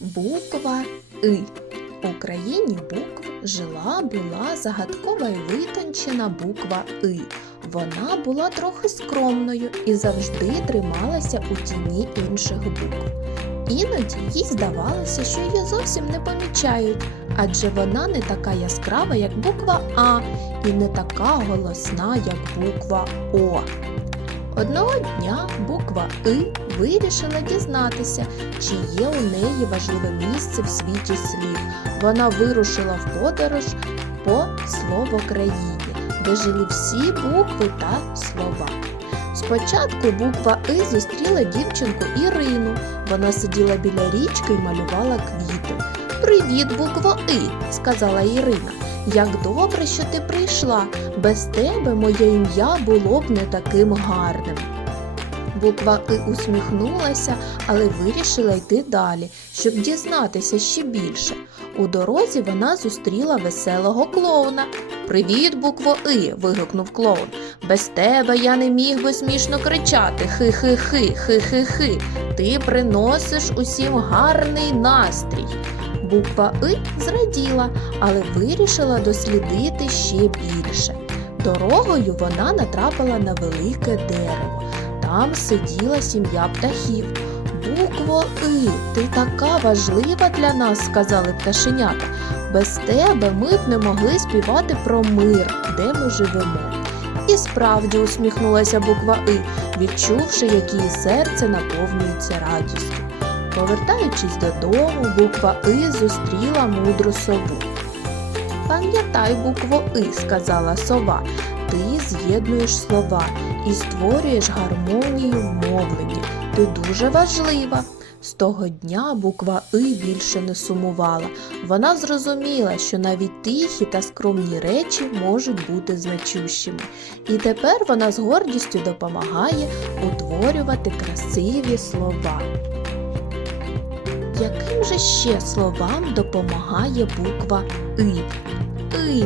Буква И. В Україні букв жила була загадкова і витончена буква И. Вона була трохи скромною і завжди трималася у тіні інших букв. Іноді їй здавалося, що її зовсім не помічають, адже вона не така яскрава, як буква А, і не така голосна, як буква О. Одного дня буква И вирішила дізнатися, чи є у неї важливе місце в світі слів. Вона вирушила в подорож по словокраїні, де жили всі букви та слова. Спочатку буква И зустріла дівчинку Ірину. Вона сиділа біля річки і малювала квіти. Привіт, букво И, сказала Ірина. Як добре, що ти прийшла. Без тебе моє ім'я було б не таким гарним. Буква И усміхнулася, але вирішила йти далі, щоб дізнатися ще більше. У дорозі вона зустріла веселого клоуна. Привіт, букво И. вигукнув клоун. Без тебе я не міг би смішно кричати. Хи-хи-хи, хи-хи-хи. Ти приносиш усім гарний настрій. Буква И зраділа, але вирішила дослідити ще більше. Дорогою вона натрапила на велике дерево. Там сиділа сім'я птахів. Букво И, ти така важлива для нас, сказали пташенята. Без тебе ми б не могли співати про мир, де ми живемо. І справді усміхнулася буква И, відчувши, як її серце наповнюється радістю. Повертаючись додому, буква И зустріла мудру сову. Пам'ятай букву И, сказала сова. Ти з'єднуєш слова і створюєш гармонію в мовленні. Ти дуже важлива. З того дня буква И більше не сумувала. Вона зрозуміла, що навіть тихі та скромні речі можуть бути значущими. І тепер вона з гордістю допомагає утворювати красиві слова. Яким же ще словам допомагає буква И? И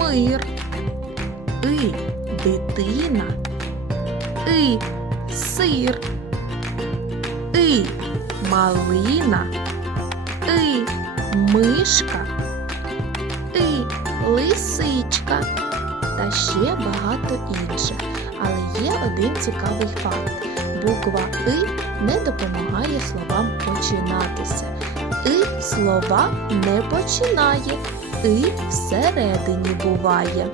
мир, И дитина, И сир, И малина, И мишка, И лисичка та ще багато інших. Але є один цікавий факт. Буква И не допомагає словам починатися. И слова не починає, И всередині буває.